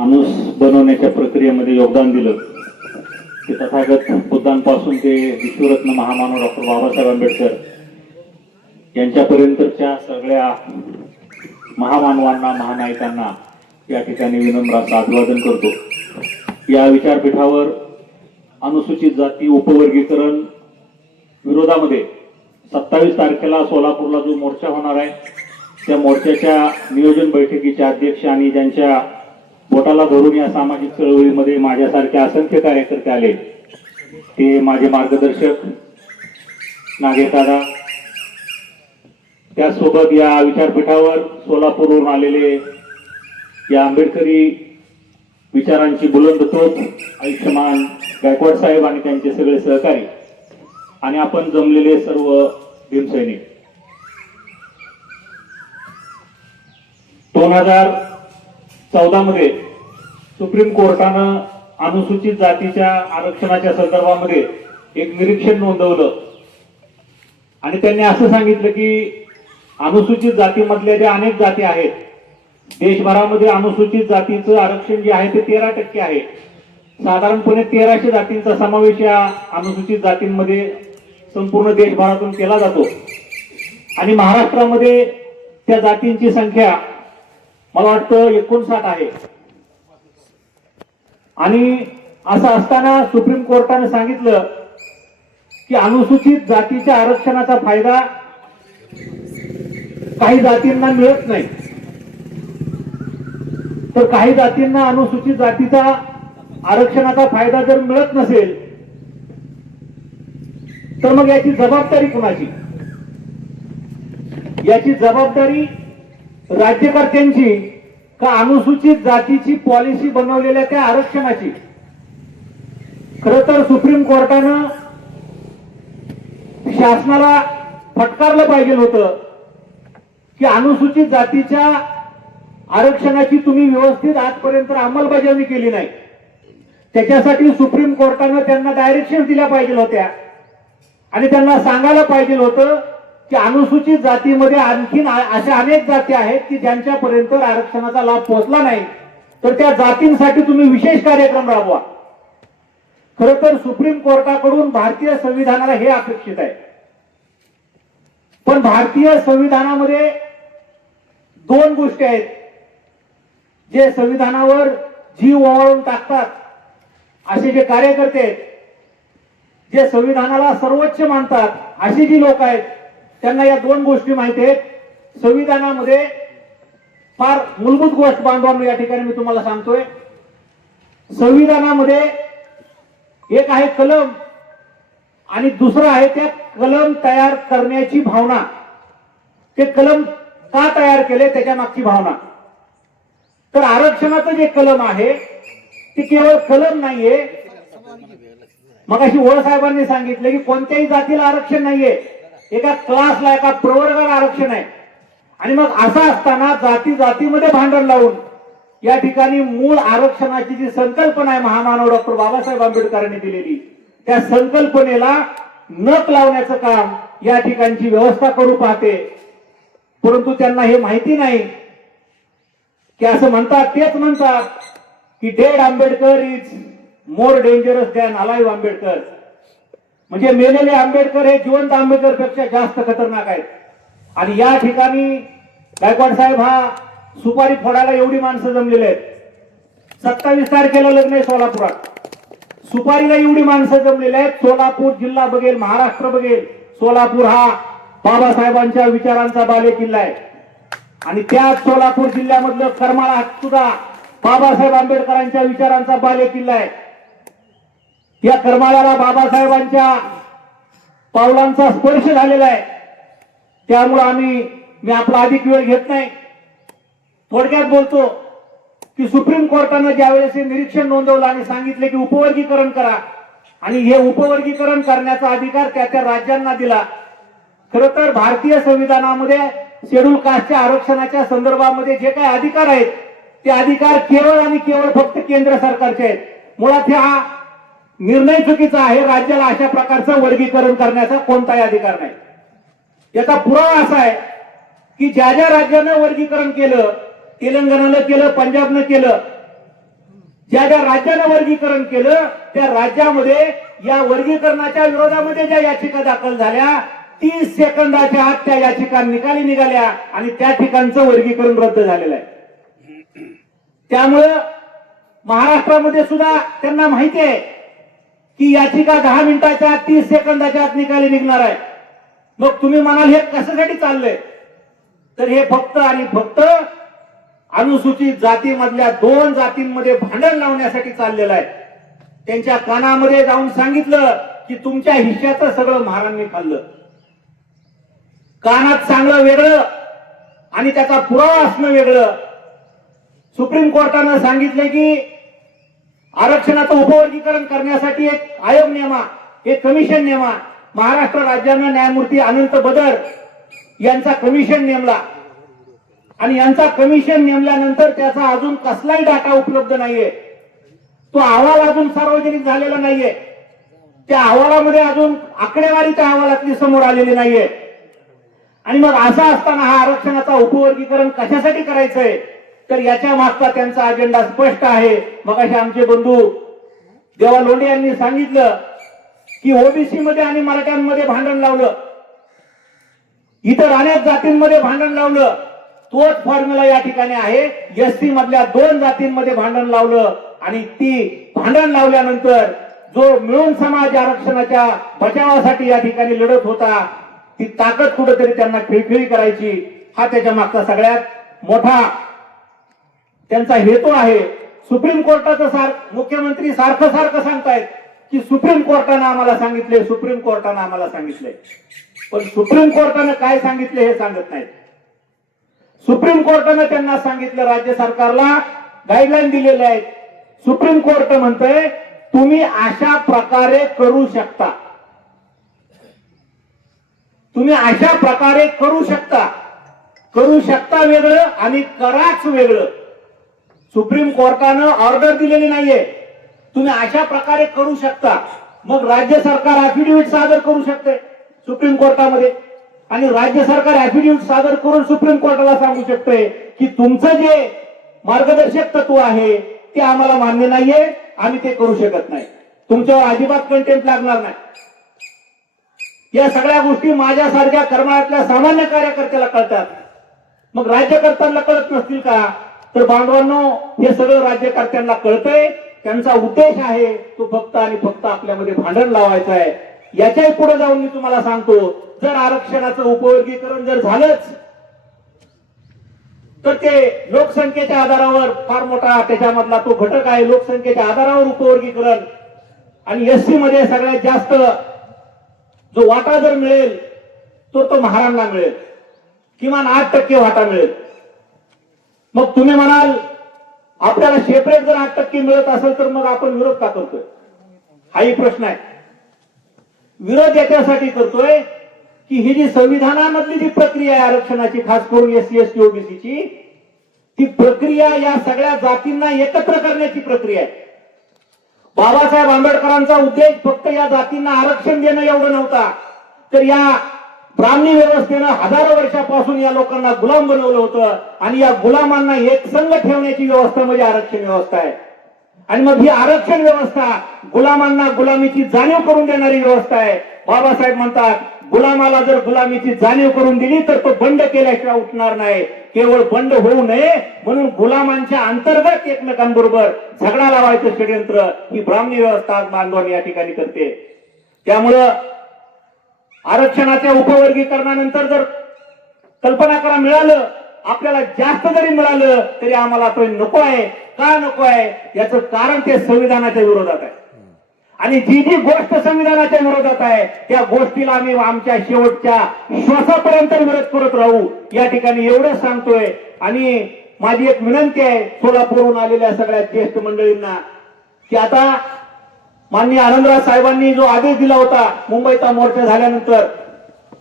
माणूस बनवण्याच्या प्रक्रियेमध्ये योगदान दिलं ते तथागत बुद्धांपासून ते विश्वरत्न महामानव डॉक्टर बाबासाहेब आंबेडकर यांच्यापर्यंतच्या सगळ्या महामानवांना महानायकांना या ठिकाणी विनम्र असं अभिवादन करतो। या विचारपीठावर अनुसूचित जाती उपवर्गीकरण विरोधामध्ये 27 तारखेला सोलापूरला जो मोर्चा होणार आहे त्या मोर्चाच्या नियोजन बैठकीचे अध्यक्ष आणि ज्यांच्या बोटाला धरून या सामाजिक चळवळीमध्ये माझ्यासारखे असंख्य कार्यकर्ते आले ते माझे मार्गदर्शक नागेशदादा, त्याचसोबत या विचारपीठावर सोलापूरवरून आलेले या आंबेडकरी विचारांची बुलंद तोफ आयुष्यमान गायकवाड साहेब आणि त्यांचे सगळे सहकारी आणि आपण जमलेले सर्व भीमसैनिक। 2014 मध्ये सुप्रीम कोर्टानं अनुसूचित जातीच्या आरक्षणाच्या संदर्भामध्ये एक निरीक्षण नोंदवलं आणि त्यांनी असं सांगितलं की अनुसूचित जातीमधल्या ज्या अनेक जाती आहेत, देशभरामध्ये अनुसूचित जातीचं आरक्षण जे आहे ते 13% आहे। साधारणपणे 1300 जातींचा समावेश या अनुसूचित जातींमध्ये संपूर्ण देशभरातून केला जातो आणि महाराष्ट्रामध्ये त्या जातींची संख्या मला वाटतं 59 आहे। आणि असं असताना सुप्रीम कोर्टाने सांगितलं की अनुसूचित जातीच्या आरक्षणाचा फायदा काही जातींना मिळत नाही, तर काही जातींना अनुसूचित जातीचा आरक्षणाचा फायदा जर मिळत नसेल तर मग याची जबाबदारी कुणाची? याची जबाबदारी राज्यकर्त्यांची का अनुसूचित जातीची पॉलिसी बनवलेल्या त्या आरक्षणाची? खरं तर सुप्रीम कोर्टानं शासनाला फटकारलं पाहिजे होतं की अनुसूचित जातीच्या आरक्षणाची तुम्ही व्यवस्थित आजपर्यंत अंमलबजावणी केली नाही। त्याच्यासाठी सुप्रीम कोर्टानं त्यांना डायरेक्शन दिल्या पाहिजे होत्या आणि त्यांना सांगायला पाहिजे होतं की अनुसूचित जातीमध्ये आणखीन अशा अनेक जाती आहेत की ज्यांच्यापर्यंत आरक्षणाचा लाभ पोहोचला नाही, तर त्या जातींसाठी तुम्ही विशेष कार्यक्रम राबवा। खरं तर सुप्रीम कोर्टाकडून भारतीय संविधानाला हे अपेक्षित आहे, पण भारतीय संविधानामध्ये 2 गोष्टी आहेत जे संविधानावर जीव ओवाळून टाकतात असे जे कार्यकर्ते आहेत, जे संविधानाला सर्वोच्च मानतात अशी जी लोक आहेत, त्यांना या 2 गोष्टी माहिती आहेत। संविधानामध्ये फार मूलभूत गोष्ट बांधवांनो या ठिकाणी मी तुम्हाला सांगतोय, संविधानामध्ये एक आहे कलम आणि दुसरं आहे त्या कलम तयार करण्याची भावना। ते कलम का तयार केले त्याच्या मागची भावना। तर आरक्षणाचं जे कलम आहे ते केवळ कलम नाहीये। मगाशी ओळ साहेबांनी सांगितलं की कोणत्याही जातीला आरक्षण नाहीये, एका क्लासला एका प्रवर्गाला आरक्षण आहे। आणि मग असं असताना जाती जातीमध्ये भांडण लावून या ठिकाणी मूळ आरक्षणाची जी संकल्पना आहे महामानव डॉक्टर बाबासाहेब आंबेडकरांनी दिलेली, त्या संकल्पनेला नख लावण्याचं काम या ठिकाणची व्यवस्था करू पाहते। परंतु त्यांना हे माहिती नाही की असं म्हणतात, तेच म्हणतात की dead Ambedkar is more dangerous than alive Ambedkar, म्हणजे मेलेले आंबेडकर हे जिवंत आंबेडकर पेक्षा जास्त खतरनाक आहेत। आणि या ठिकाणी गायकवाड साहेब हा सुपारी फोडायला एवढी माणसं जमलेली आहेत। 27 तारखेला लग्न आहे सोलापुरात, सुपारीला एवढी माणसं जमलेली आहेत। सोलापूर जिल्हा बघेल, महाराष्ट्र बघेल, सोलापूर हा बाबासाहेबांच्या विचारांचा बालेकिल्ला आहे आणि त्याच सोलापूर जिल्ह्यामधलं करमाळा सुद्धा बाबासाहेब आंबेडकरांच्या विचारांचा बालेकिल्ला आहे। या करमाळ्याला बाबासाहेबांच्या पावलांचा स्पर्श झालेला आहे। त्यामुळे मी आपला अधिक वेळ घेत नाही, थोडक्यात बोलतो की सुप्रीम कोर्टानं ज्यावेळेस हे निरीक्षण नोंदवलं आणि सांगितले की उपवर्गीकरण करा आणि हे उपवर्गीकरण करण्याचा अधिकार त्या राज्यांना दिला। खरं तर भारतीय संविधानामध्ये शेड्यूल कास्टच्या आरक्षणाच्या संदर्भामध्ये जे काही अधिकार आहेत ते अधिकार केवळ आणि केवळ फक्त केंद्र सरकारचे आहेत। मुळात हा निर्णय चुकीचा आहे। राज्याला अशा प्रकारचं वर्गीकरण करण्याचा कोणताही अधिकार नाही। याचा पुरावा असा आहे की ज्या ज्या राज्यानं वर्गीकरण केलं, तेलंगणानं केलं, पंजाबनं केलं, ज्या ज्या राज्यानं वर्गीकरण केलं त्या राज्यामध्ये या वर्गीकरणाच्या विरोधामध्ये ज्या याचिका दाखल झाल्या 30 सेकंदाच्या आत त्या याचिका निकाली निघाल्या आणि त्या ठिकाणचं वर्गीकरण रद्द झालेलं आहे. त्यामुळं महाराष्ट्रामध्ये सुद्धा त्यांना माहिती आहे की याचिका 10 मिनिटाच्या 30 सेकंदाच्या आत निकाली निघणार आहे. मग तुम्ही म्हणाल हे कशासाठी चाललंय, तर हे फक्त आणि फक्त अनुसूचित जातीमधल्या 2 जातींमध्ये भांडण लावण्यासाठी चाललेलं आहे. त्यांच्या कानामध्ये जाऊन सांगितलं की तुमच्या हिश्श्याचं सगळं महाराजांनी खाल्लं. कानात चांगलं वेगळं आणि त्याचा पुरावा असणं वेगळं. सुप्रीम कोर्टानं सांगितलं की आरक्षणाचं उपवर्गीकरण करण्यासाठी एक आयोग नेमा, एक कमिशन नेमा. महाराष्ट्र राज्यानं न्यायमूर्ती अनंत बदर यांचा कमिशन नेमला आणि यांचा कमिशन नेमल्यानंतर त्याचा अजून कसलाही डाटा उपलब्ध नाहीये. तो अहवाल अजून सार्वजनिक झालेला नाहीये. त्या अहवालामध्ये अजून आकडेवारी त्या अहवालातली समोर आलेली नाहीये. आणि मग असं असताना हा आरक्षणाचा उपवर्गीकरण कशासाठी करायचंय, तर याच्या मागचा त्यांचा अजेंडा स्पष्ट आहे. मग असे आमचे बंधू देवा लोंढे यांनी सांगितलं की ओबीसी मध्ये आणि मराठ्यांमध्ये भांडण लावलं, इतर अनेक जातींमध्ये भांडण लावलं. तोच फॉर्म्युला या ठिकाणी आहे. एससी मधल्या 2 जातींमध्ये भांडण लावलं आणि ती भांडण लावल्यानंतर जो मिळून समाज आरक्षणाच्या बचावासाठी या ठिकाणी लढत होता, ती ताकद कुठेतरी त्यांना खिळखिळी करायची, हा त्याच्या मागचा सगळ्यात मोठा त्यांचा हेतू आहे. सुप्रीम कोर्टाचं मुख्यमंत्री सारखं सारखं सांगतायत की सुप्रीम कोर्टानं आम्हाला सांगितले, सुप्रीम कोर्टानं आम्हाला सांगितले. पण सुप्रीम कोर्टानं काय सांगितले हे सांगत नाहीत. सुप्रीम कोर्टानं त्यांना सांगितलं, राज्य सरकारला गाईडलाईन दिलेले आहेत. सुप्रीम कोर्ट म्हणतंय तुम्ही अशा प्रकारे करू शकता, तुम्ही अशा प्रकारे करू शकता. करू शकता वेगळं आणि कराच वेगळं. सुप्रीम कोर्टानं ऑर्डर दिलेली नाहीये, तुम्ही अशा प्रकारे करू शकता. मग राज्य सरकार ऍफिडेव्हिट सादर करू शकते सुप्रीम कोर्टामध्ये आणि राज्य सरकार ऍफिडेव्हिट सादर करून सुप्रीम कोर्टाला सांगू शकते की तुमचं जे मार्गदर्शक तत्व आहे ते आम्हाला मान्य नाहीये, आम्ही ते करू शकत नाही, तुमच्यावर अजिबात कंटेम्प्ट लागणार नाही. या सगळ्या गोष्टी माझ्यासारख्या करमाळ्यातल्या सामान्य कार्यकर्त्याला कळतात. मग राज्यकर्त्यांना कळत नसतील का? तर बांधवांनो, हे सगळं राज्यकर्त्यांना कळतंय. त्यांचा उद्देश आहे तो फक्त आणि फक्त आपल्यामध्ये भांडण लावायचं आहे. याच्याही पुढे जाऊन मी तुम्हाला सांगतो, जर आरक्षणाचं उपवर्गीकरण जर झालंच तर ते लोकसंख्येच्या आधारावर फार मोठा त्याच्यामधला तो घटक आहे. लोकसंख्येच्या आधारावर उपवर्गीकरण आणि एससी मध्ये सगळ्यात जास्त जो वाटा जर मिळेल तो महारांना मिळेल, किमान 8% वाटा मिळेल. मग तुम्ही म्हणाल आपल्याला सेपरेट जर 8% मिळत असेल तर मग आपण विरोध का करतोय, हाही प्रश्न आहे. विरोध याच्यासाठी करतोय की ही जी संविधानामधली जी प्रक्रिया आहे आरक्षणाची, खास करून एससी एसटी ओबीसीची, ती प्रक्रिया या सगळ्या जातींना एकत्र करण्याची प्रक्रिया आहे. बाबासाहेब आंबेडकरांचा उद्देश फक्त या जातींना आरक्षण देणं एवढं नव्हता, तर या ब्राह्मणी व्यवस्थेनं हजारो वर्षापासून या लोकांना गुलाम बनवलं होतं आणि या गुलामांना एक संघ ठेवण्याची व्यवस्था म्हणजे आरक्षण व्यवस्था आहे. आणि मग ही आरक्षण व्यवस्था गुलामांना गुलामीची जाणीव करून देणारी व्यवस्था आहे. बाबासाहेब म्हणतात गुलामाला जर गुलामीची जाणीव करून दिली तर तो बंड केल्याशिवाय उठणार नाही. केवळ बंड होऊ नये म्हणून गुलामांच्या अंतर्गत एकमेकांबरोबर झगडा लावायचं षडयंत्र ही ब्राह्मणी व्यवस्था बांधवांनी या ठिकाणी करते. त्यामुळं आरक्षणाच्या उपवर्गीकरणानंतर जर कल्पना करा मिळालं, आपल्याला जास्त जरी मिळालं तरी आम्हाला तो नको आहे. का नको आहे याचं कारण ते संविधानाच्या विरोधात आहे. आणि जी जी गोष्ट संविधानाच्या विरोधात आहे त्या गोष्टीला आम्ही आमच्या शेवटच्या श्वासापर्यंत विरोध करत राहू, या ठिकाणी एवढंच सांगतोय. आणि माझी एक विनंती आहे सोलापूरहून आलेल्या सगळ्या ज्येष्ठ मंडळींना की आता माननीय आनंदराज साहेबांनी जो आदेश दिला होता मुंबईचा मोर्चा झाल्यानंतर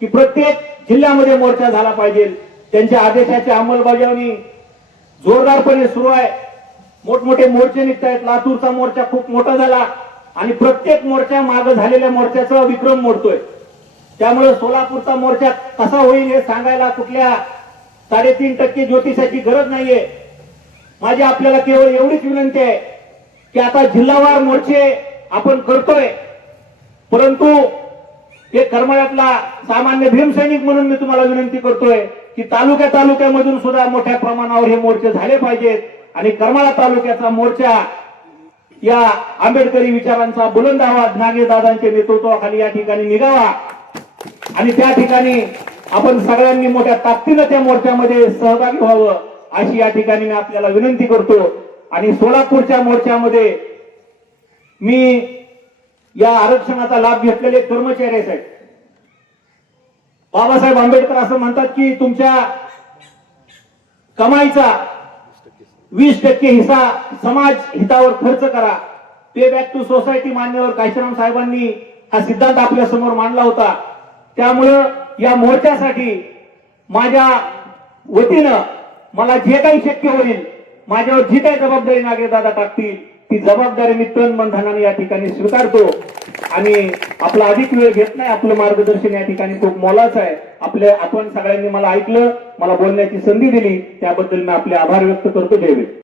की प्रत्येक जिल्ह्यामध्ये मोर्चा झाला पाहिजे, त्यांच्या आदेशाची अंमलबजावणी जोरदारपणे सुरू आहे. मोठमोठे मोर्चे निघत आहेत. लातूरचा मोर्चा खूप मोठा झाला आणि प्रत्येक मोर्चा मागे झालेल्या मोर्चाचा विक्रम मोडतोय. त्यामुळे सोलापूरचा मोर्चा कसा होईल हे सांगायला कुठल्या 3.5% ज्योतिषाची गरज नाहीये. माझी आपल्याला केवळ एवढीच विनंती आहे की आता जिल्हावार मोर्चे आपण करतोय, परंतु हे करमाळ्यातला सामान्य भीमसैनिक म्हणून मी तुम्हाला विनंती करतोय की तालुक्यामधून सुद्धा मोठ्या प्रमाणावर हे मोर्चे झाले पाहिजेत आणि करमाळा तालुक्याचा मोर्चा या आंबेडकरी विचारांचा बुलंद आवाज नागेदादांच्या नेतृत्वाखाली या ठिकाणी निघावा आणि त्या ठिकाणी आपण सगळ्यांनी मोठ्या ताकदीनं त्या मोर्चामध्ये सहभागी व्हावं अशी या ठिकाणी मी आपल्याला विनंती करतो. आणि सोलापूरच्या मोर्चामध्ये मी या आरक्षणाचा लाभ घेतलेले कर्मचारी आहेत. बाबासाहेब आंबेडकर असं म्हणतात की तुमच्या कमाईचा 20% हिस्सा समाज हितावर खर्च करा. पे बॅक टू सोसायटी मान्यवर काशीराम साहेबांनी हा सिद्धांत आपल्या समोर मांडला होता. त्यामुळं या मोर्चासाठी माझ्या वतीनं मला जे काही शक्य होईल, माझ्यावर जी काही जबाबदारी नागेदादा टाकतील ती जबाबदारी मी तन मन धनाने या ठिकाणी स्वीकारतो आणि आपला अधिक वेळ घेत नाही. आपलं मार्गदर्शन या ठिकाणी खूप मोलाचं आहे. आपण सगळ्यांनी मला ऐकलं, मला बोलण्याची संधी दिली, त्याबद्दल मी आपले आभार व्यक्त करतो. जय भीम.